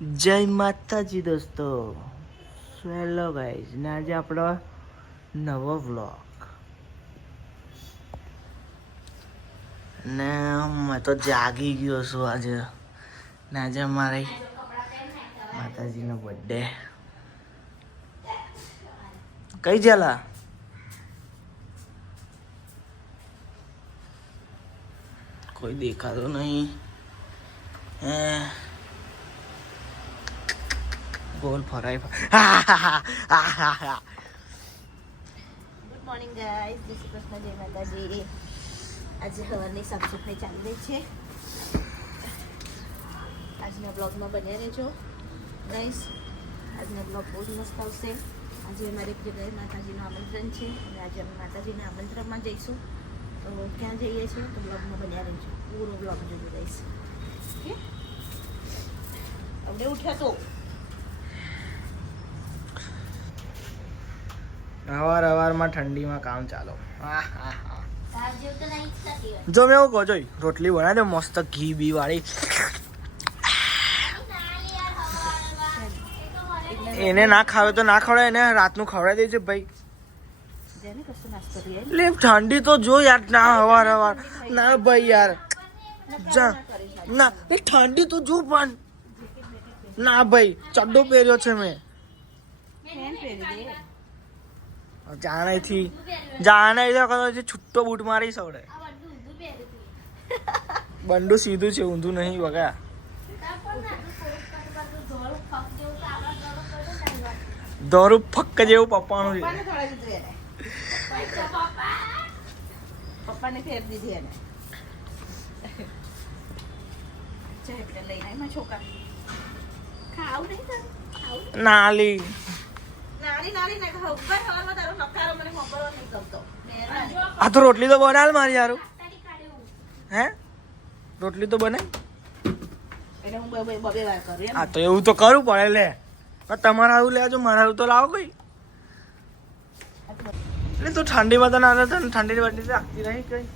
જય માતાજી દોસ્તો, હેલો ગાઈઝ. ને આજે આપણો નવો વ્લોગ ને મેં તો જાગી ગયો છું આજે. ને આજે અમારી માતાજીનો બર્થડે. કઈ જેલા કોઈ દેખાતો નહીં. ગોલ ફરાય. ગુડ મોર્નિંગ ગાઈસ, જય શ્રી કૃષ્ણ, જય માતાજી. આજે સવારની સાફ સફાઈ ચાલી રહી છે. આજના બ્લોગમાં બન્યા રહેજો ગાઈસ. આજનો બ્લોગ બહુ જ મસ્ત આવશે. આજે અમારે એક જગ્યાએ માતાજીનું આમંત્રણ છે અને આજે અમે માતાજીના આમંત્રણમાં જઈશું. તો ક્યાં જઈએ છીએ તો બ્લોગમાં બન્યા રહેજો, પૂરો બ્લોગ જોજો ગાઈસ. ઓકે, આપણે ઉઠ્યા તો અવારમાં ઠંડીમાં કામ ચાલો. જો મેં એવું કહો છો, રોટલી બનાવી દો મસ્ત ઘી બી વાળી. એને ના ખાવે તો ના ખવડાય, એને રાતનું ખવડાવી દેજે ભાઈ. લે ઠંડી તો જો યાર, ના હવાર ના ભાઈ યાર, જા ના ઠંડી તો જો પણ ના ભાઈ. ચડ્ડો પહેર્યો છે મેં. જાણે છૂટો બૂટ મારી સવડે. બંડુ સીધું છે, ઊંધું નહીં બગા. દોરું ફક્ક જેવું પપ્પાનું છે. પપ્પાને ફેર દીધી એને. લઈને આવી છોકરા ખાવ નહીં નાલી આ તો રોટલી તો બનાવ મારી યારું. હે રોટલી તો બને. હા તો એવું તો કરવું પડે. લે તમારે આવું લેજો, મારે આવું તો લાવો કોઈ. એટલે તું ઠંડીમાં તો ના ઠંડી વાટી રાખતી નહીં કઈ.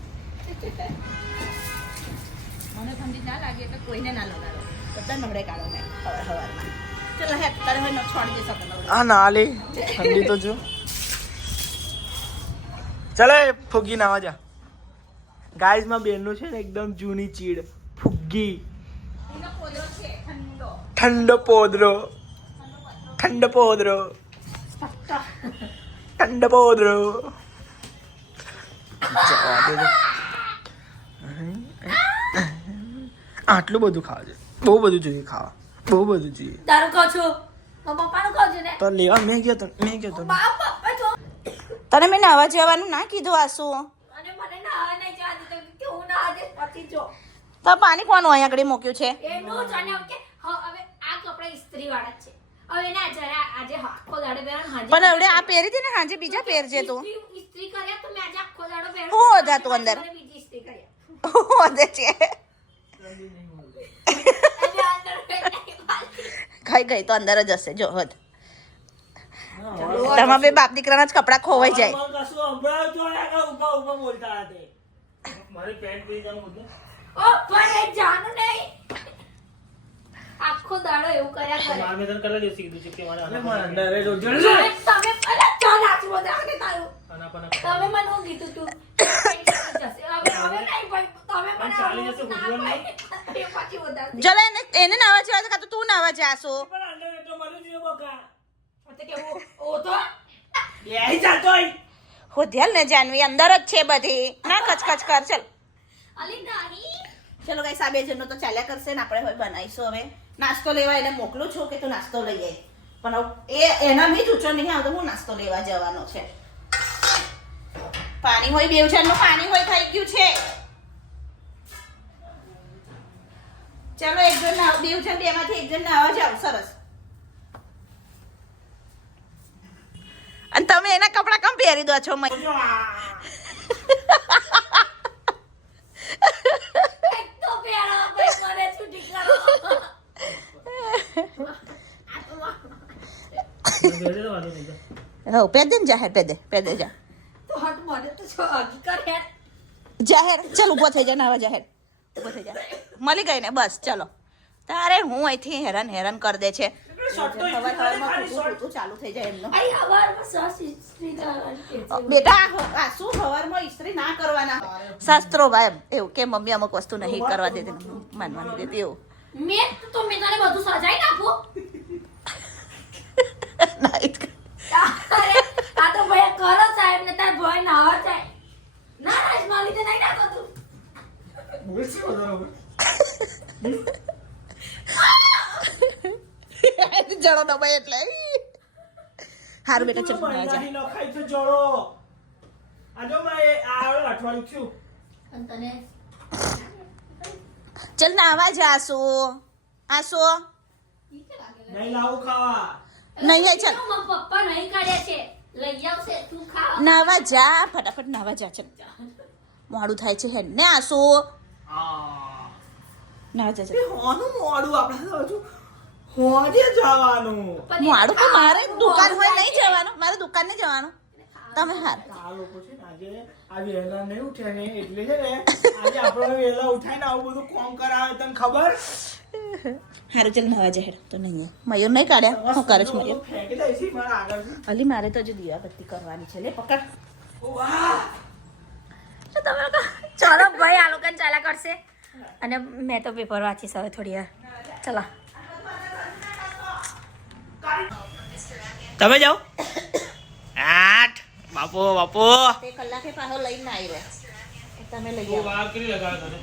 મને ઠંડી ના લાગે એટલે કોઈને ના લગાડો. બધા નમડે કાઢો મેં સવારમાં. ચલો હે તારે હવે ન છોડી દે શકો. હા ના લે ઠંડી તો જો. ચલો ફુગ્ગી નાવા જા. ગાઈઝ માં બેનનું છે ને એકદમ જૂની ચીડ ફુગ્ગી. ઠંડો પોદરો ઠંડો પોદરો ઠંડો પોદરો. આટલું બધું ખાવા છે, બહુ બધું જોઈએ ખાવા, બહુ બધું જોઈએ. તારું કહો છો પપ્પાનું કહો છો ને તો લેવા મેં ગયો તો તને મેં નાવા જવાનું ના કીધું આસુ. અને મને નાવા નહીં જવા દીધું કે હું નાવા દે પછી જો તો પાણી કોનું અહીં આગળ મૂક્યું છે? એનું જાણે કે હવે આ કપડા ઇસ્ત્રી વાળા જ છે. હવે ના જરા આજે આખો દાડો પહેરવાનું હાજે પણ હવે આ પહેરી દે ને, હાજે બીજા પહેરજે તું. ઇસ્ત્રી કર્યા તો મેં આજે આખો દાડો પહેર્યો. હું હોદા તું અંદર? બીજી ઇસ્ત્રી કર્યા. હોદે છે ગઈ તો અંદર જ હશે. જો હોદ તમારા બે બાપ દીકરાના જ કપડા ખોવાઈ જાય. ઓ પણ એ જાનું નહીં. આખો દાડો એવું કર્યા કરે. તમે અરે ચાલ આચવો દે આને તારું. તમે મને હું કીધું તું જશે. હવે નહીં ભાઈ, તમે મને પછી વધારે ચલો એને નાવા જવા કાં તો તું નાવા જાશો. હોધ્યાલ ને જાનવી અંદર જ છે બધી. ના કચકચ કર. ચલ અલી નહીં. ચલો ગાઈસ, આ બે જણનો તો ચાલ્યા કરશે ને આપણે હવે બનાવીશું. હવે નાસ્તો લેવા એને મોકલું છું કે તું નાસ્તો લઈ આય. પણ એના બી ઊંચો નહીં આવતો, હું નાસ્તો લેવા જવાનો છે. પાણી હોય, બેવજણનું પાણી હોય થઈ ગયું છે. ચલો એક જણ બેવજણ બેમાંથી એક જણ નાવા જાવ. સરસ. અને તમે એના કપડા કેમ પહેરી દો છો? પેદે ને જાહેર પેદે જા. જાહેર ચાલ ઉભો થઈ જા. નાવા જાહેર ઉભો થઈ જા. મળી ગઈ ને બસ. ચલો તારે હું અહીંથી હેરાન કરી દે છે શોર્ટ તો હવારમાં કૂતું ચાલુ થઈ જાય એમનો અહીં હવારમાં સસ ઇસ્ત્રી કરવાની કે છે. બેટા આ શું સવારમાં ઇસ્ત્રી ના કરવાના શાસ્ત્રો ભાઈ એવું કે મમ્મી અમુક વસ્તુ નહીં કરવા દેતી માનવાની દેતી એવું મેં તને બધું સજાઈ નાખું. અરે, આ તો ભાઈ કરો સાહેબ ને તાર ભાઈ નાવા જાય. ના ના મારી લીધે નહીં નાખો તું. બોલ છે વધારે જણો દબાઈ એટલે હારું બેટા ચલ નાવા જા. ન ખાઈ તો જળો આજો મેં આ અઠવાડિયું થયું અને તને ચલ નાવા જા આસો નહીં લાવું ખાવા નહીં આય ચલ મારા પપ્પા નહીં કાઢ્યા છે લઈ આવશે તું ખા. નાવા જા ફટાફટ નાવા જા ચલ મોડું થાય છે હેડ ને આસો નાવા જા ચલ હોનું મોડું આપણે હજુ હોજે જવાનું મોડું તો મારે દુકાન હોય નહીં જવાનું મારે દુકાન ને જવાનું તમે હાર આ લોકો છે ને આજે આ વહેલા નહીં ઉઠ્યા ને એટલે છે ને આજે આપણે વહેલા ઉઠાઈને આવું બધું કોમ કરાવે તને ખબર હારું ચલ નાવા જા હેડ તો નહીં મયુર નહીં કાઢ્યા હું કરે છે મયુર ફેંકી દઈશ ઈ મારા આગળ અલી મારે તો હજુ દીવાબત્તી કરવાની છે લે પકડ વાહ તો તમે લોકો ચલો ભાઈ આ લોકોને ચાલા કરશે અને મેં તો પેપર વાંચીશ હવે થોડી વાર ચલો તમે જાઓ 8 બાપો તે કલાકે પાછો લઈને આવી રહ્યો તમે લઈ આવો વાર કરી લગાડ કરે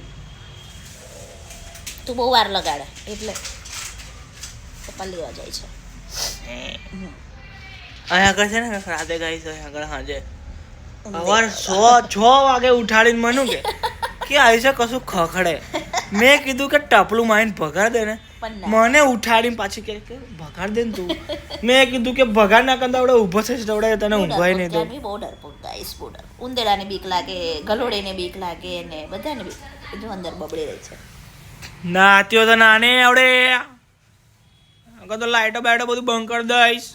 તું બહુ વાર લગાડે એટલે પપ્પા લેવા જાય છે અહીંયા આગળ છે ને રાતે ગાઈસ અહીંયા આગળ સાંજે સવાર 6 વાગે ઉઠાડીને મનું કે આયુષ્ય કશું ખખડે મેં કીધું કે ટપલું મારીને ભગાડ દે ને પણ મને ઉઠાડીને પાછી કે ભગાડ દે ને તું મેં કીધું કે ભગાડ ના કરતા આવડે ઊભો છે આવડે તને ઊંઘવાય નહીં દઉં બહુ ડરપોક ગાઈસ બહુ ડર ઉંદેડાને બીક લાગે ગલોડેને બીક લાગે ને બધાને બીક બધું અંદર બબડી રહી છે નાત્યો તો નાને આવડે તો લાઈટો બાઈટો બધું બંધ કરી દઈશ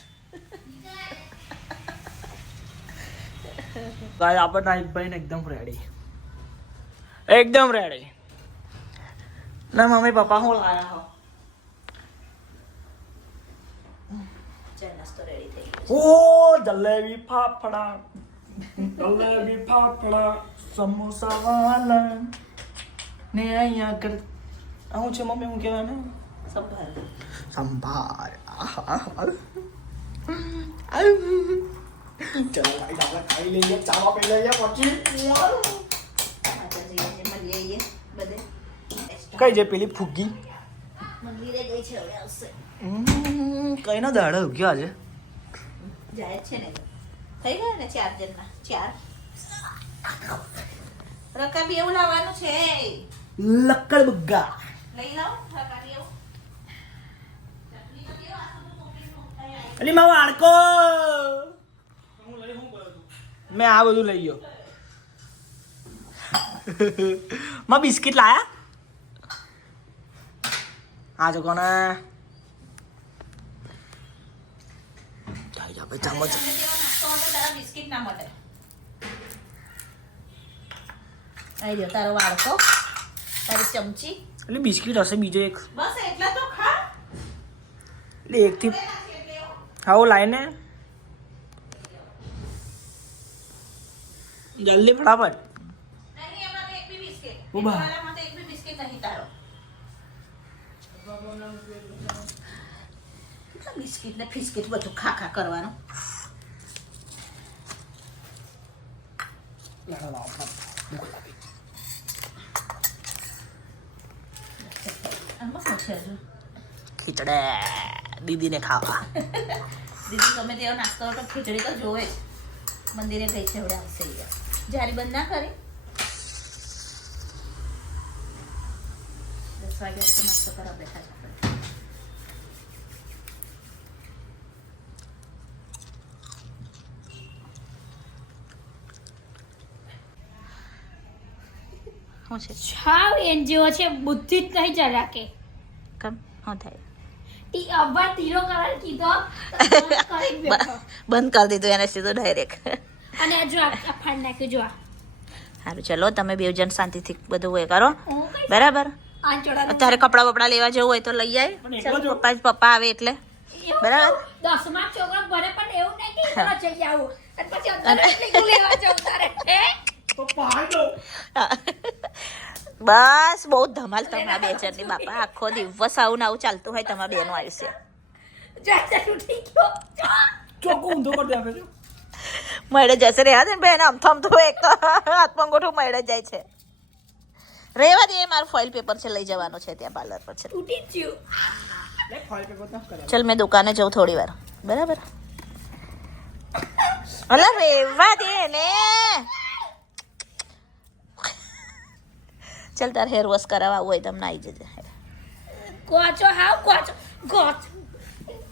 ગાય આપણે નાઈક ભાઈ ને એકદમ રેડી ના મમ્મી પપ્પા હું લાયા હો ચાલ નાસ્તો રેડી થઈ ઓ જલેબી ફાફડા સમોસા વાલા ને અહીંયા કર આવું છે મમ્મી હું કહેવાય ને સંભાળ સંભાર ચલો ભાઈ આપણે ખાઈ લઈએ ચાવા પી લઈએ પછી માતાજીને મળીએ આવીએ બધે કઈ જે પેલી ફુગ્ગી મંદિરે ગઈ છે હવે આવશે કઈનો દાડો ઉગ્યો આજે જાય જ છે ને થઈ ગયા ને 4 જણના 4 રકાબી એવું લાવવાનું છે લક્કડ બગ્ગા લઈ લાવો રકાબી એવું અલી મારો આડકો મેં આ બધું લઈ ગયો માં બિસ્કિટ લાયા આ જો કોને ચામચ બિસ્કિટ ના મળે આવી ગયો તારો વાળકો તારી ચમચી એટલે બિસ્કિટ હશે બીજો એક બસ એટલા તો ખા એટલે એકથી હાઉ લાઈને જલ્દી ફટાફટ નહીં એમાં એક બી બિસ્કિટ ઉભા. વાળામાં તો એક બી બિસ્કિટ નહીં તારો કેટલા બિસ્કિટ ને ફિસ્કિટ બધું ખા કરવાનું આમાં શું છે હજુ? ખીચડે દીદીને ખાવા દીદી ગમે તેવો નાસ્તો હોય તો ખીચડી તો જોવે જ મંદિરે ગઈ છે એવડે આવશે જારી બંધ ના કરી 10 વાગ્યા નાસ્તો કરવા બેઠા છે આપણે. શું છે છાવ એન જેવો છે બુદ્ધિ જ નહીં ચાલ્યા કે કમ શું થાય તી અબ્બા તીરો કરવાનું કીધો તો કરી બેઠો. બંધ કરી દીધું એને સીધું ડાયરેક્ટ અને આ જો આ ફાડ નાખ્યું જો આ. સારું ચલો તમે બે જણ શાંતિથી બધું એ કરો હું કઈ બરાબર અત્યારે કપડા બપડા લેવા જવું હોય તો લઈ આય. પણ એકલો ચાલ, જ. પપ્પા આવે એટલે બરાબર. 10માં છોકરો ભરે પણ એવું નહીં કે એકલો જઈ આવું અને પછી અંદર નીકળી લેવા જવું તારે હે તો પહાડ દો. બસ બહુ ધમાલ તમારા બે જણની બાપા. આખો દિવસ આવું ને આવું ચાલતું હોય તમારા બેનું આયુષ્ય. જય ઉઠી ગયો ચોખ્ખું ઊંધો કરી દે આપે છે. મળે જશે રે હા બેન આમ તો એક હાથમાં ગોઠું મળે જાય છે. રેવા દે મારું ફોઇલ પેપર છે લઈ જવાનું છે ત્યાં પાર્લર પર છે. ઉઠી ગયું લે ફોઇલ પેપર તો કરે. ચલ મેં દુકાને જઉં થોડી વાર બરાબર. અલા રેવા દે ને. ચલ તાર હેર વોશ કરાવવા હોય તમને આવી જજે. કોચો હાવ કોચો કોચ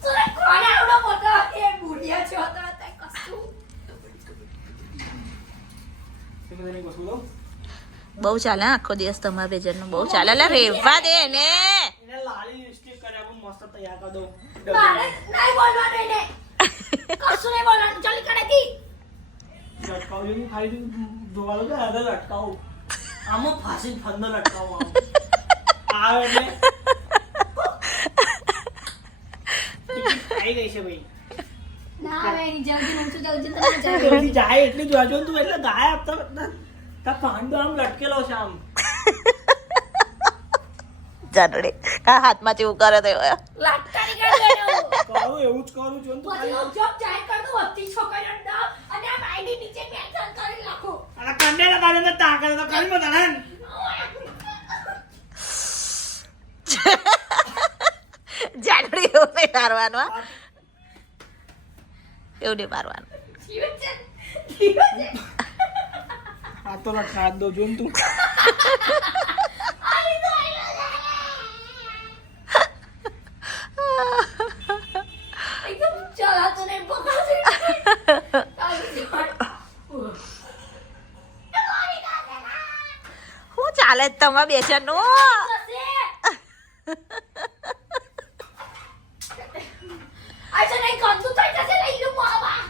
તું કોણ આવડો મોટો એ બુઢિયા છો તો તે કશું તે બધાને વસ્તુ દો. બહુ ચાલે હા, આખો દિવસ તમારા બે જણનું બહુ ચાલે. અલા રેવા દે ને. એને લાલી લિપસ્ટિક કર્યા પણ મસ્ત તૈયાર કરી દઉં. મારે નહીં બોલવાનું એને કશું નહીં બોલવાનું ચાલી કડેથી લટકાવું જોઈએ ખાલી જોવા દો ને લટકાવું. આમાં ફાંસીને ફંદો લટકાવું આમ. આવે એટલે આવી ગઈ છે ભાઈ. ના હવે એની જલ્દી ઊંચું જવું છે તો જાય જલ્દી જાય એટલી જોજો તું એટલે ગાય આપતા તા પાંડો આમ લટકેલો છે આમ. જાનડે કા હાથમાં જેવું કરે તો લાટકારી કરી દેજો કરું એવું જ કરું છું ને તું પછી ખાલી હું જોબ જાહેર કર દઉં બધી છોકરીઓને નામ અને આ આઈડી નીચે મેન્શન કરી નાખો આ કંડેલા કાઢે તા કરે તો કરી મત હન. જાનડે એવું નહીં મારવાનું હા. એવું નહીં મારવાનું. જીવન છે જીવન છે આ તો લટકા દો જો ને તું. આલી તો એકદમ ચલા તો નહીં પકડશે શું ચાલે તમારા બે જણનું? અચ્છા નહીં ગંદુ થઈ જશે લઈ લો મામા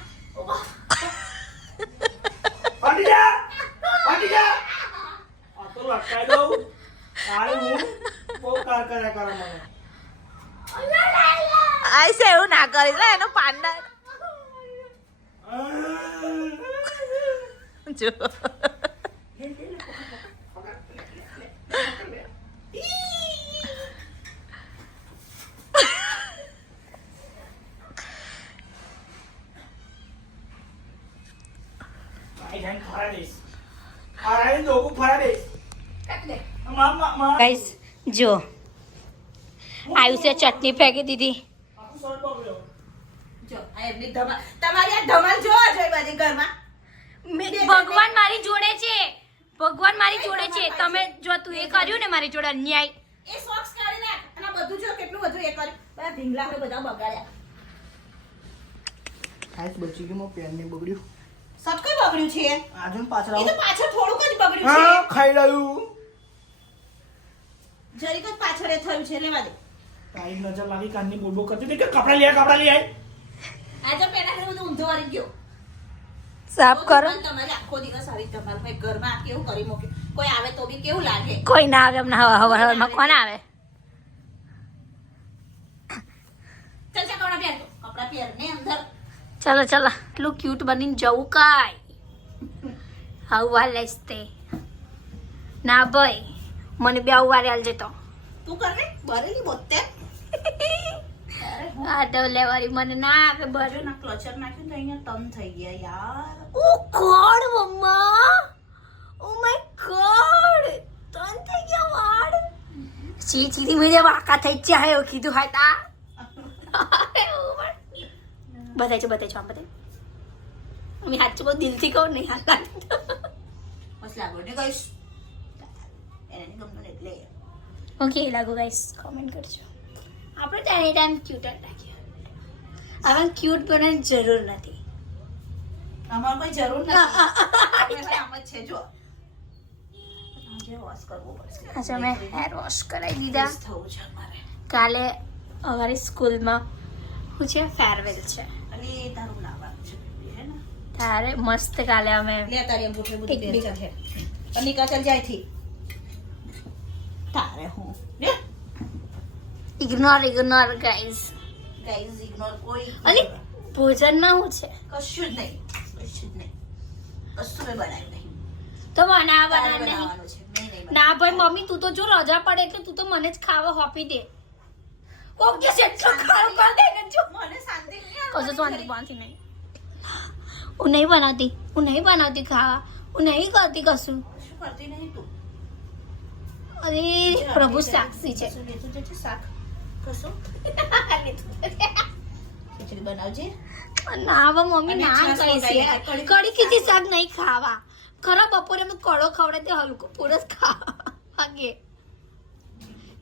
હટી જા હટી જા. આ તો લટકાઈ દઉં. આરે હું બહુ કાર કર્યા કરે મને. આઈ છે એવું ના કરીશ લે એનો પાંડા જો. ભાઈ જાન ખરા દઈશ. ખરા દો કો ખરા દઈશ. ગાઈસ જો આયુષે ચટણી ફેંકી દીધી આખું શર્ટ બગડ્યો. જો આ એમની ધમાલ તમારી આ ધમાલ જોવા જોઈએ બધી ઘરમાં. ભગવાન મારી જોડે છે ભગવાન મારી જોડે છે તમે જો તું એ કર્યું ને મારી જોડે અન્યાય એ સોક્સ કાઢી નાખ અને આ બધું જો કેટલું બધું એ કર્યું. બધા ઢીંગલા હોય બધા બગાડ્યા. ખાસ બચી ગયું પેન ને બગડ્યું. સબ કઈ બગડ્યું છે? આજુ પાછળ એ તો આવો. પાછળ થોડુંક જ બગડ્યું હા છે. ખાઈ રહ્યું. જરીક જ પાછળ એ થયું છે લેવા દે. તારી નજર લાગી કાનની બોલબો કરતી હતી કે કપડા લઈ આય. આજે પેલા બધું ઊંધો વાળી ગયો. સાફ કરો પણ તમારી આખો દિવસ આવી તમારે ભાઈ ઘરમાં કેવું કરી મૂકે. કોઈ આવે તો બી કેવું લાગે. કોઈ ના આવે અમને હવામાં કોણ આવે ચાલ ચાલ કપડા પહેર. કપડા પહેર ને અંદર. ચલો ચલો એટલું ક્યુટ બનીને જવું કાય આવું લઈશ તે ના ભાઈ મને બે આવું વારે હાલ જતો તું કર ને બરેલી 72. આ તો લેવારી મને ના આવે ભરું ના ક્લચર નાખ્યું તો અહીંયા ટર્ન થઈ ગયા યાર. ઓ ગોડ મમ્મા ઓ માય ગોડ તન થઈ ગયા વાળ સીધી મીડિયા વાકા થઈ જાય એવું કીધું હા તા બતાય છો આમ બતાય અમે સાચું બહુ દિલથી કહું નહીં હાથ મસ્ત લાગો ને ગાઈસ. એને ગમતું ને એટલે ઓકે લાગો ગાઈસ કોમેન્ટ કરજો આપણે તો એની ટાઈમ ક્યુટ જ રાખ્યો હવે ક્યુટ બનવાની જરૂર નથી અમારે કોઈ જરૂર નથી. આમ જ છે જો. આજે વોશ કરવું પડશે. આજે અમે હેર વોશ કરાવી દીધા થવું છે અમારે. કાલે અમારી સ્કૂલમાં શું છે ફેરવેલ છે અને એ તારું લાવવાનું છે હે ને. તારે મસ્ત કાલે અમે લે તારી અંગૂઠે બધું એક પહેર બીજા છે. અનિકા ચાલ જાય થી. તારે હું ઇગ્નોર ગાઈઝ. ગાઈઝ ઇગ્નોર કોઈ અને ભોજનમાં શું છે? કશું જ નહીં કશું મેં બનાવ્યું નહીં તો બનાવ તારે નહીં. બનાવવાનું છે મેં નહીં ના ભાઈ મમ્મી, તું તો જો રજા પડે એટલે તું તો મને જ ખાવા હોપી દે. કોક દિવસ એટલો ખારો કર દે ને જો. બનાવ્યું. મને શાંતિ નહીં આવે. કશું શાંતિ નહીં. હું નહીં બનાવતી ખાવા. હું નહીં કરતી કશું. શું કરતી નહીં તું અરે પ્રભુ સાક્ષી છે. કશું લેતું જજે શાક કશું ખીચડી બનાવજે ના હવે મમ્મી અને ના છાશ કહીશ વગાડી યાર. કઢી કઢી ખીચડી શાક નહીં ખાવા. ખરા બપોરે અમે કડો ખવડે તે હલકો પૂરો જ ખાવા વાગે.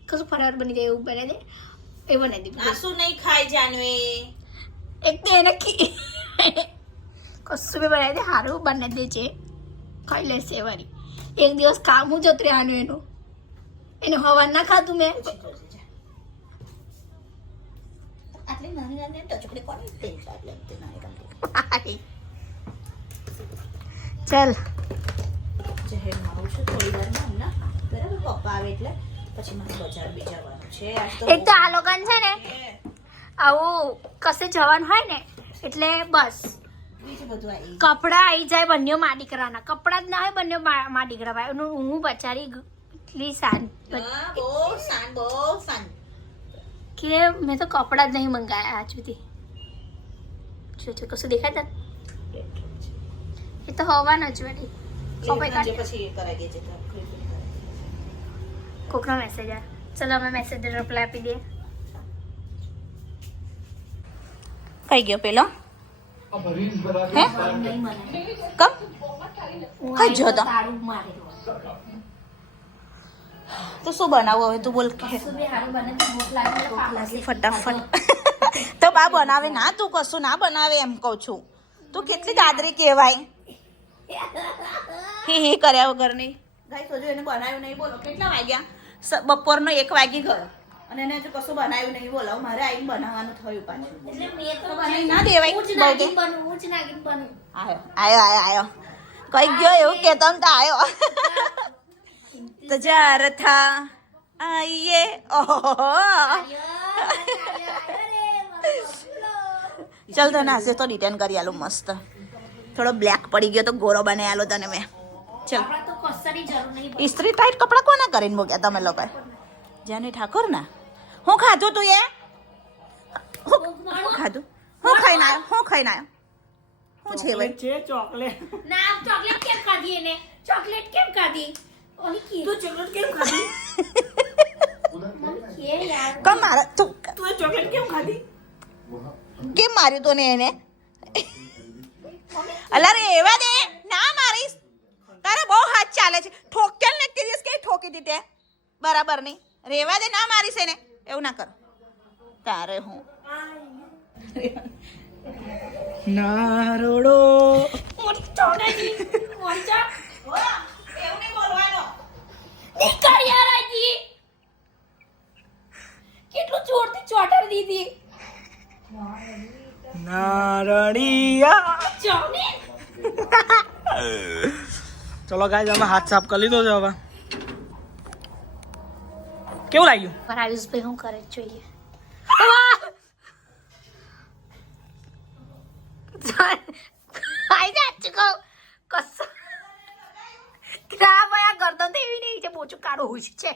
કશું ફરાર બની જાય એવું બને દે એ બનાવી દે. આસુ નહીં ખાય જાનવી એક તો એને કશું બી બનાવી દે. સારું બનાવી દે છે. ખાઈ લેશે વારી. એક દિવસ કામ હું જત રહેવાનું એનું હવા ના ખાધું મેં. આટલી નાની ટચુકડી કોની તે આટલી નાની કાંકી ચાલ જહેર મારું છું થોડી વારમાં હમણાં બરાબર પપ્પા આવે એટલે પછી મારે બજાર બી જવાનું છે આજ તો એક તો આ લોકોને છે ને આવું કશે જવાનું હોય ને એટલે બસ બીજું બધું આવી કપડા આવી જાય બંને માં દીકરાના. કપડા જ ના હોય બંને માં દીકરા ભાઈ. હું બચારી એટલી શાંત બહુ શાન કે મેં તો કપડા જ નહીં મંગાયા આજ સુધી. જો કશું દેખાય તને? એ તો હોવાનો જ વળી. પછી એ કરાઈ ગઈ છે કોકનો મેસેજ આવે. ચલો અમે મેસેજ રિપ્લાય આપી દઈએ. કઈ ગયો પેલો હે નહીં મને કમ કઈ જો તો તારું મારી તો શું બનાવું હવે તું બોલ કે કશું બી સારું બને તો ભૂખ લાગે ફટાફટ તો બા બનાવે ના તું કશું ના બનાવે એમ કહું છું તું કેટલી દાદરી કહેવાય હી કર્યા વગરની ગાઈ સોજો એને બનાવ્યું નહીં બોલો કેટલા વાગ્યા બપોરનો 1 વાગી ગયો અને એને હજુ કશું બનાવ્યું નહીં બોલો મારે આવીને બનાવવાનું થયું પાછું એટલે મેં તો બનાવી ના દેવાય ઊંચ બહુ નાગીન કે બનું, ઊંચ નાગીન બનું. આયો કઈ ગયો એવું કહેતો ને તો આયો તો jar થા આઈએ ઓહો ચલ તો નાસે તો રિટર્ન કરી આલું મસ્ત થોડો બ્લેક પડી ગયો તો ગોરો બનાવી આલો તને મેં ચલ આપણા તો કશાની જરૂર નહીં. ઇસ્ત્રી ટાઈટ કપડા કોને કરીને મૂક્યા તમે લોકો જાની ઠાકોર ના હું ખાધું તું એ હું ખાધું હું ખાઈને આવ્યો શું છે ભાઈ છે ચોકલેટ. ના ચોકલેટ કેમ ખાધી એને? ચોકલેટ કેમ ખાધી? ઓલી કી તું ચોકલેટ કેમ ખાધી? મમ્મી કે યાર કમ મારા તું તું એ ચોકલેટ કેમ ખાધી? કેમ માર્યું તું ને એને અલા રે એવા દે ના મારીશ તારે બહુ હાથ ચાલે છે ઠોકેલ ને કે દિવસ કે ઠોકી દીધે બરાબર નહીં રેવા દે ના મારીશ એને એવું ના કર તારે હું ના રોડો મોટી ચોકલેટ મોંચા એવું નહીં બોલવાનો નીકળ યાર આજી. કેટલું જોરથી ચોટર દીધી. નારણિયા. ચોકલેટ ચલો ગાઈસ અમે હાથ સાફ કરી લીધો છે હવે. કેવું લાગ્યું? પર આયુષભાઈ શું કરે છે જોઈએ. આઈ જા ચકો કસ ક્યાં બયા ગરદન તો એવી નહીં છે બોચું કાળો હોય છે.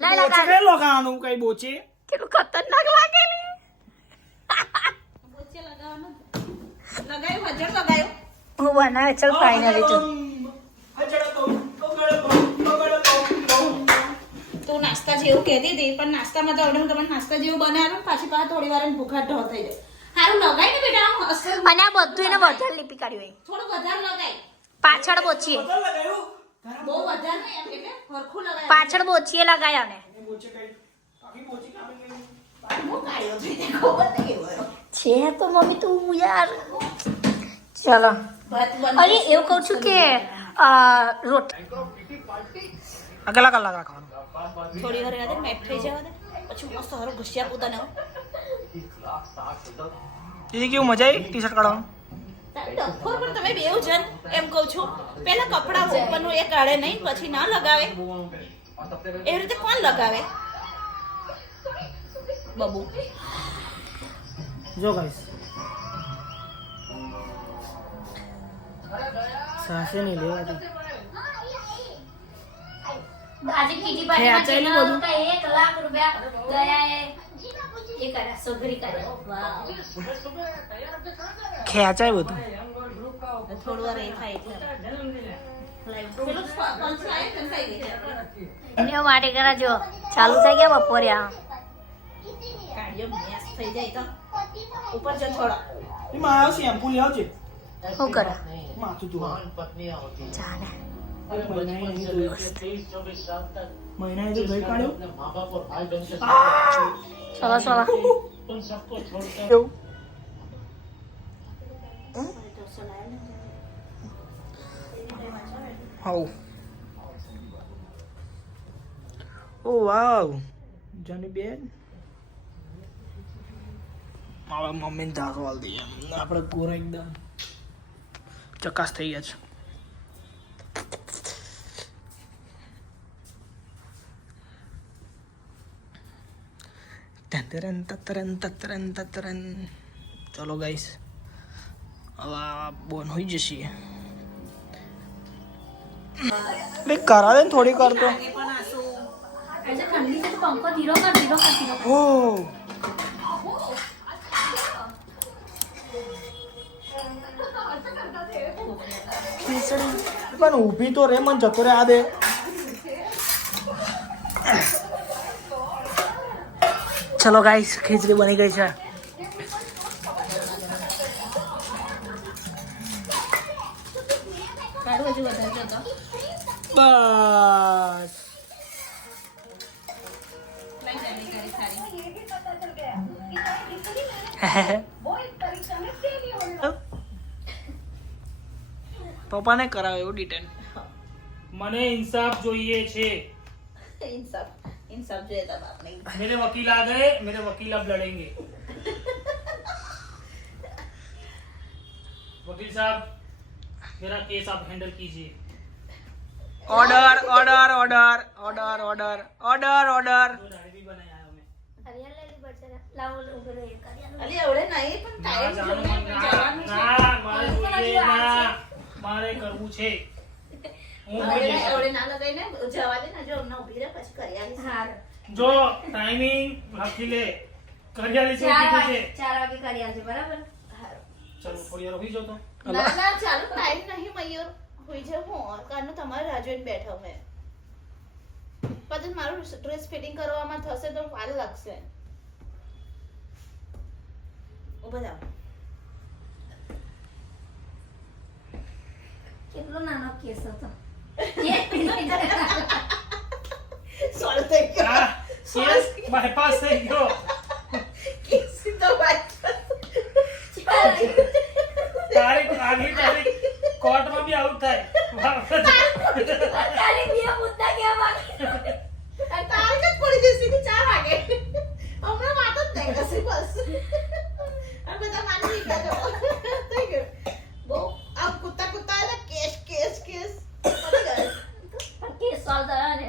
લાય બોચે લગા કે લોકાનું કઈ બોચે? કેટલું ખતરનાક લાગે ને. લગાયું હજર લગાયું હું બનાવે ચલ ફાઇનલી તું નાસ્તા જેવું કહેતી હતી પણ નાસ્તામાં તો આવડે હું તમને નાસ્તા જેવું બનાવ્યું પાછી થોડી વાર ભૂખા ઢો થઈ જાય સારું લગાય ને બેટા આમ અસર અને આ બધું એને વધારે લીપી કાઢ્યું હોય થોડું વધારે લગાય પાછળ બોચીએ બહુ વધારે નહીં એમ એટલે હરખું લગાય પાછળ બોચીએ લગાયા ને હું કાઢ્યો છે તે ખબર નહીં હોય છે તો મમ્મી તું યાર ચલો ભાત અરે એવું કહું છું કે રોટી અગલા કલાક રાખવાનું. થોડી વાર યાદ મેટ થઈ જવા દે પછી મસ્ત હારો ઘુસિયા પોતાને દીદી કેવું મજા આવી ટી શર્ટ કાઢવાનું? ડફોર પણ તમે બેવ જણ એમ કહું છું પેલા કપડા ઉપરનું એ કાઢે નહીં પછી ના લગાવે એવી રીતે કોણ લગાવે બબુ જો ગાઈસ સાસે નહીં લેવાતી આજે કીટી પાર્ટીમાં જઈને તો 1 લાખ રૂપિયા દયાએ એ કર્યા સોગરી કર્યા વાવ ખેંચાય બધું થોડું વાર એ થાય એટલે પેલું પલ્સ આવે ને થઈ ગઈ એને માટે કરા જો ચાલુ થઈ ગયા બપોરે આ કાઢ્યો મેસ થઈ જાય તો ઉપર જો થોડા એમાં આવ્યો શેમ્પુ લઈ આવજે શું કરે માથું ધોવા ચાલે મહિનાએ તો ધોઈ કાઢ્યો ચલો ચલો એવું હાઉ ઓ વાવ જાની બેન મારા મમ્મીને ધારો વાળ દઈએ આપણે ગોરા એકદમ ચકાસ થઈ ગયા છે તતરન તતરન તતરન તતરન ચલો ગાઈસ હવે બોન હોઈ જશે બે કરા દે ને થોડી કરતો આજે ઠંડી છે તો પંખો ધીરો કર ઓ ખીચડી પણ ઊભી તો રે મને જતો રે આ દે ચલો ગાઈસ ખીચડી બની ગઈ છે કાઢું હજુ વધારે જતો બસ લઈ જાય કરી સારી પપ્પાને કરાવે એવું ડિટેન મને इंसाफ જોઈએ છે इंसाफ जो है तब आपने मेरे वकील आ गए मेरे वकील अब लड़ेंगे वकील साहब मेरा केस आप हैंडल कीजिए order order order order order order order दो दाढ़ी भी बनाया है हमें અલી આવડે નહીં પણ ટાઈમ જવાનું છે મારે જોઈએ ના મારે કરવું છે હું આવડે જોઈએ. આવડે ના લગાઈને જવા દે ને જો હમણાં ઊભી રહે પછી કરી આવીશ જો ટાઈમિંગ લખી લે કરિયાલી છે કીધું છે 4 વાગે કરી આવજો બરાબર ચલો થોડી વાર હોઈ જાઓ તો ના ના ચાલો ટાઈમ નહીં મયુર હોઈ જાવ હું કારણ તમારે રાહ જોઈને બેઠો મેં પછી મારું ડ્રેસ ફિટિંગ કરવામાં થશે તો વાર લાગશે ઊભા જાઓ કેટલો નાનો કેસ હતો સોલ્વ થઈ ગયો આ કેસ બાયપાસ થઈ ગયો કિસી તો વાત તારીખ આગલી તારીખ કોર્ટમાં બી આઉટ થાય તારી બે મુદ્દા કેવા બાકી તારીખ જ પડી જશે સીધી 4 વાગે હમણાં વાત જ નહીં કશી બસ આ બધા માની ગયા તો થઈ ગયું બહુ આ કુત્તા કુત્તા એટલે કેસ કેસ કેસ પડી ગયો કેસ સોલ્વ થયો ને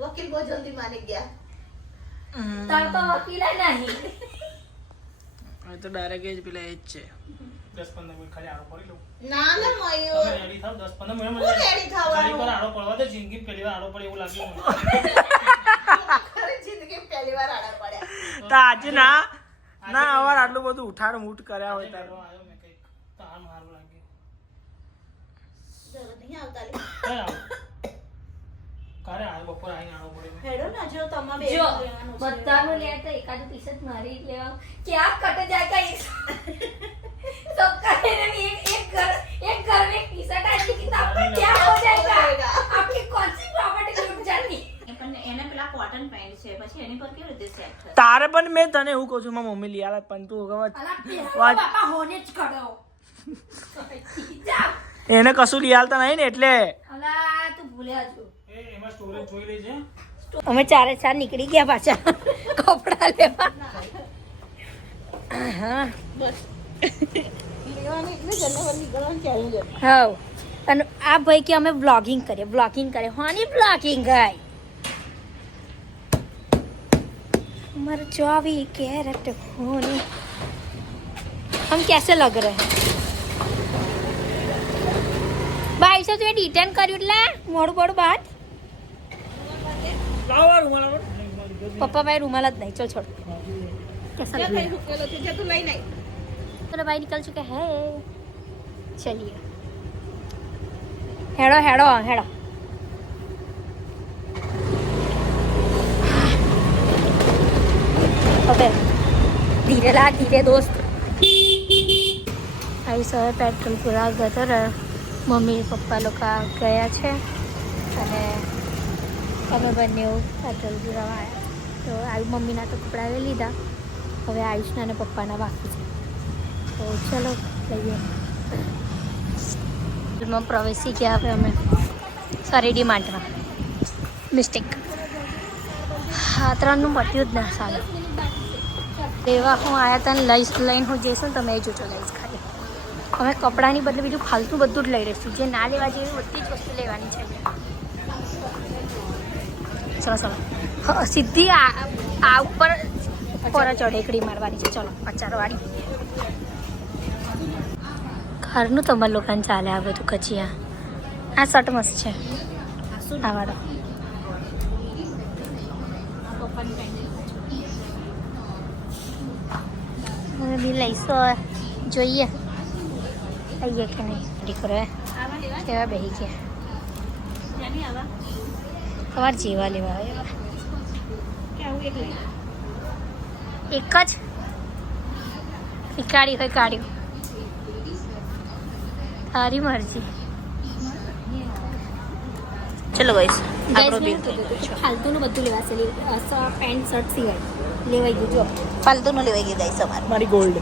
વકીલ બહુ જલ્દી માની ગયા તાર તો વકીલ નહીં હવે તો ડાયરેક્ટ જ પેલા એ જ છે 10-15 મિનિટ ખાલી આડો પડી લઉં ના ના મયુર તમે રેડી થાવ 10-15 મિનિટ હું ready થવાનું? ઘડીક વાર આડો પડવા દે જિંદગી પહેલી વાર આડો પડે એવું લાગ્યું મને ખરી જિંદગી પહેલી વાર આડા પડ્યા તો આજે ના ના અવાર આટલું બધું ઉઠાડ મૂઠ કર્યા હોય તારે આવ્યો મેં કંઈક તાર મારું લાગે ચલો નહીં આવતા લે કઈ આવો કારે આવ્યો બપોર આવીને આડો પડે મેં. હેડો ના જો તમારે જો લેવાનું છે. બધાનું લે તો એકાદું પીસ જ મારી જ લેવા ક્યાં કટ જાય કઈ सब कहे एक घर में टी-शर्ट ऐसी किताब का क्या हो जाएगा आपकी कौन सी प्रॉपर्टी लूट जाती એ પણ એને પેલા કોટન પેન્ટ છે પછી એની પર કેવી રીતે સેટ થાય તારે પણ મેં તને એવું કહું છું મારી મમ્મી લઈ આવે પણ તું अला વાત पापा होने ज करो जा એને કશું લઈ આવતા નહીં ને એટલે अला तू भूले आजू એ એમાં સ્ટોરેજ જોઈ લેજે અમે ચારે ચાર નીકળી ગયા પાછા કપડા લેવા હા બસ લેવાનું એટલે જનવર નીકળવાનું ચાલુ છે હાવ અને આ ભાઈ કે અમે બ્લોગિંગ કરીએ હોની બ્લોગિંગ ગાય मर जावी कैरेट होने हम कैसे लग रहे हैं भाई से तुझे डिटेन કર્યું એટલે મોડું પડું બાદ પપ્પા ભાઈ રૂમાલ જ નહીં ચલ છોડ कैसा लग रहा है चलो भाई निकल चुके हैं चलिए हेड़ो हेड़ो हेड़ो ओके धीरे ला धीरे दोस्त आई सर पेट्रोल पूरा ગટર મમ્મી પપ્પા લોકો ગયા છે અને અમે બંને પેટ્રોલ પૂરાવા આવ્યા તો આવી મમ્મીના તો કપડાં લઈ લીધા હવે આયુષના અને પપ્પાના બાકી છે તો ચલો લઈએ પ્રવેશી ગયા હવે અમે સોરી ડીમાર્ટમાં મિસ્ટેક હા ત્રણનું પટ્યું જ ના સારું લેવા હું આવ્યા હતા ને લઈને હું જઈશું ને તમે એ જોજો લઈશ ખાલી અમે કપડાની બદલે બીજું ફાલતું બધું જ લઈ રહીશું જે ના લેવા જેવી બધી જ વસ્તુ લેવાની છે ચલો ચલો સીધી આ ઉપર ચઢેકડી મારવાની છે ચલો અચારવાળી ઘરનું તમારા લોકોને ચાલે આ બધું કચિયા આ શર્ટ મસ્ત છે આ વાળો હવે બી લઈશો જોઈએ આવીએ કે નહીં દીકરો કેવા બેસી ગયા તમારે જેવા લેવા એવા એક જ કાઢી હોય કાઢ્યું તારી મરજી ચલો ગાઈસ આપણો બિલ ફાલતુનું બધું લેવાશે પેન્ટ શર્ટ સિવાય લેવાઈ ગયું જો ફાલતુનું લેવાઈ ગયું ગાઈસ અમારે મારી ગોલ્ડ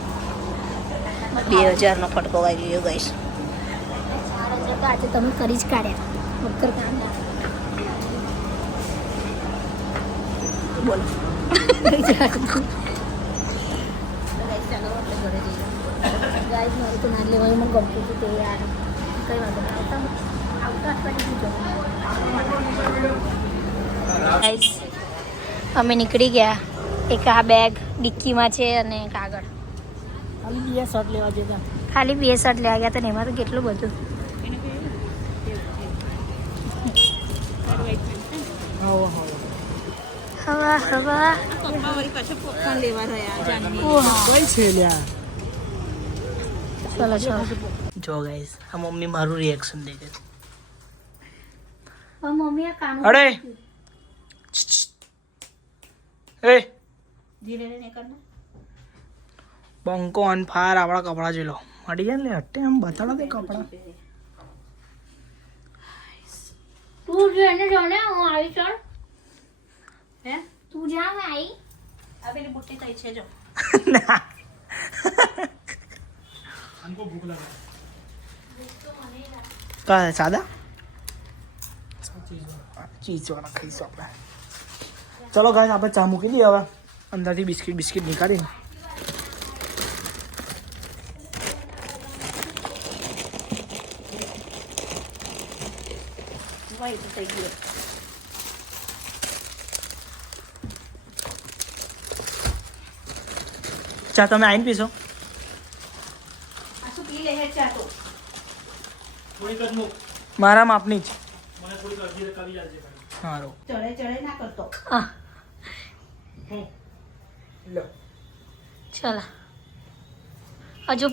2000 નો ફટકો વાગી ગયો ગાઈસ તો આજે તમે કરી જ કાઢ્યા મગર કામ બોલો ગાઈસ મારું તો ના લેવાયું મને ગમતું હતું તે યાર કઈ વાંધો નહીં આવતા ગાઈસ અમે નીકળી ગયા એક આ બેગ ડિક્કીમાં છે અને એક આગળ ખાલી 2 શર્ટ લેવા જતા ખાલી 2 શર્ટ લેવા ગયા હતા ને એમાં તો કેટલું બધું હવા હવા લેવા રહ્યા કઈ છે લ્યા ચલો ચલો જો ગાઈસ આ મમ્મી મારું રિએક્શન દે છે મમ્મી આ કામ અરે એ ધીરે ધીરે નીકળને બંકો ઓન ફાયર આપણા કપડા જોઈ લો મળી જાય ને હટ્ટે એમ બતાડો તે કપડા તું જોઈને જોને હું આવી ચાલ હે તું જા મેં આવી આ પેલી બુટ્ટી થઈ છે જો ના કા સાદા ચીઝ વાળા ખાઈશું આપણે ચલો ગાઈસ આપણે ચા મૂકી દઈએ હવે અંદરથી બિસ્કિટ નીકાળીને વાઈટ થઈ ગયો ચા તમે આવીને પીશો આ શું પી લે હે ચા તો મારા માપની જ સારું ચડે ચડે ના કરતો હા લો ચલો હજુ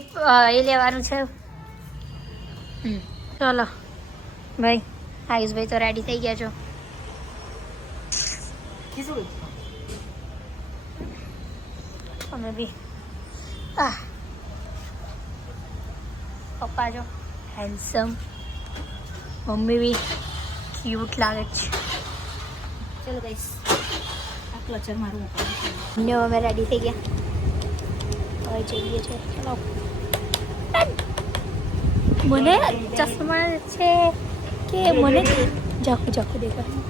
એ લેવાનું છે ચલો ભાઈ આયુષભાઈ તો રેડી થઈ ગયા છો અમે બી પપ્પા જો હેન્ડસમ મમ્મી બી ક્યુટ લાગે છે ચલો ગાઈસ આ ક્લચર મારું ને અમે રેડી થઈ ગયા હવે જઈએ છે ચલો મને ચશ્મા છે કે મને ઝાખું ઝાખું દેખાય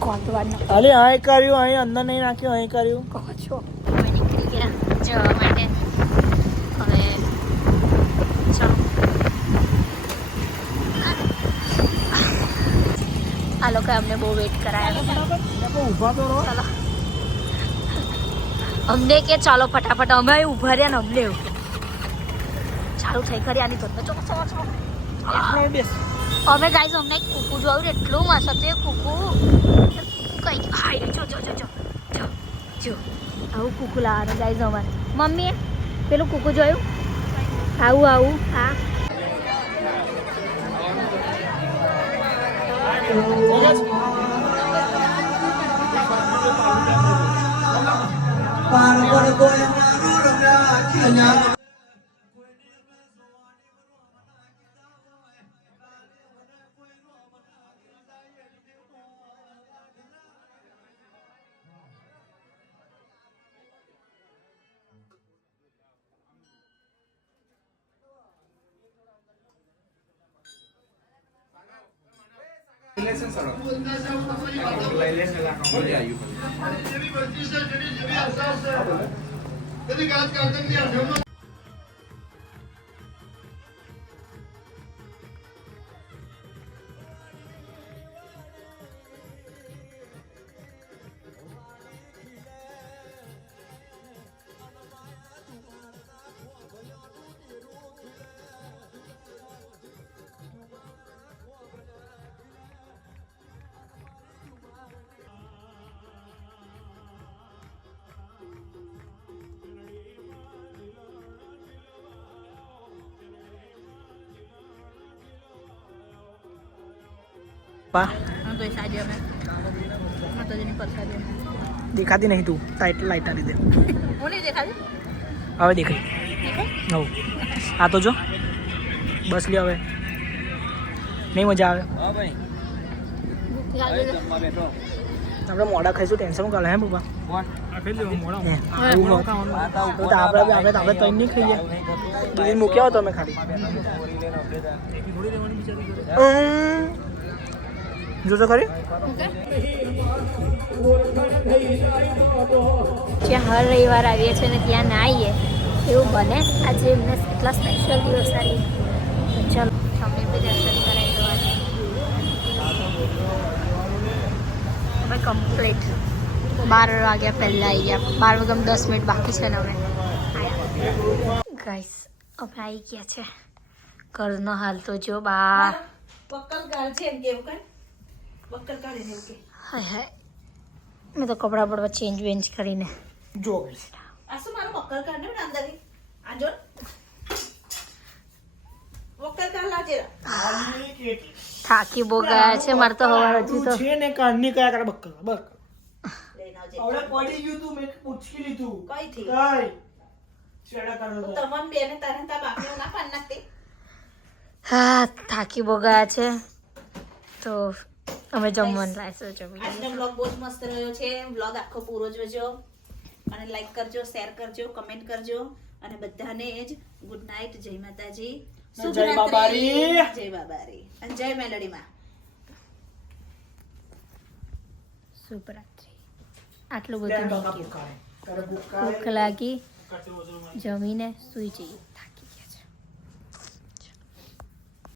કોણ તો વાત અરે અહીં કર્યું અહીં અંદર નહીં નાખ્યું અહીં કર્યું કહો છો અમે નીકળી ગયા જવા માટે હવે લોકોએ અમને બહુ વેટ કરાયા. ઊભા તો રહો. ચાલો અમને કે ચાલો ફટાફટ અમે ઊભા રહ્યા ને અમને એવું ચાલુ થઈ કરી આની ઘર ચલો ચલો ચલો. અમે ગાઈઝ અમને એક કુકુ જોયું ને એટલું મસ્ત હતું એ કુકુ કઈ હાય જો જો જો જો જો જો આવું કુકુ લાવવાનું ગાઈઝ અમારે. મમ્મીએ પેલું કુકુ જોયું આવું આવું હા દેખાતી નહીં તું લાઈટ ના લીધે. હું નહીં દેખાતી. હવે દેખાય. હવ આ તો જો બસ લે હવે નહીં મજા આવે. આપણે મોડા ખાઈશું ટેન્શન કાલે હે પપ્પા. આપણે તઈ નહીં ખાઈએ બીજી મૂક્યા હો તમે ખાલી જોજો ખરી. જ્યાં હર રવિવાર આવીએ છીએ ને ત્યાં ના આવીએ એવું બને. આજે એમને એટલા સ્પેશિયલ દિવસ આવી ચાલો તમને બી દર્શન કરાવી દેવાનું. અમે કમ્પ્લીટ 12 વાગ્યા પહેલાં આવી ગયા. 12 વાગ્યા 10 મિનિટ બાકી છે ને અમે ગાઈસ અમે આવી ગયા છે. ઘરનો હાલ તો જો બા બક્કલ ગાળ છે એમ કેવું કઈ બક્કલ કાઢે ને એવું કે હાય હાય મેં તો કપડાં બળવા ચેન્જ વેન્જ કરીને જો આ શું મારું બક્કલ કાઢ ને અંદર આ જો બક્કલ કાઢ લાજે થાકી બહુ ગયા છે મારે તો હવાર હજી તો છે ને કારની કયા કરે બક્કલ બક લઈને આવજે હવે પડી ગયું તું મેં પૂછી લીધું કઈ થી કઈ છેડા કરો તો તમામ બેને તારે તા બાપને ના પાડ નાખતી હા થાકી બહુ ગયા છે તો અમે જમવાનું લાવીશું જમી આજનો બ્લોગ બહુ જ મસ્ત રહ્યો છે. બ્લોગ આખો પૂરો જોજો અને લાઈક કરજો, શેર કરજો, કમેન્ટ કરજો અને બધાને જ ગુડ નાઇટ, જય માતાજી, જય બાબારી, જય બાબારી અને જય મેલડીમાં. શુભરાત્રી. આટલું બધું ભૂખ લાગી જમીને સુઈ જઈએ.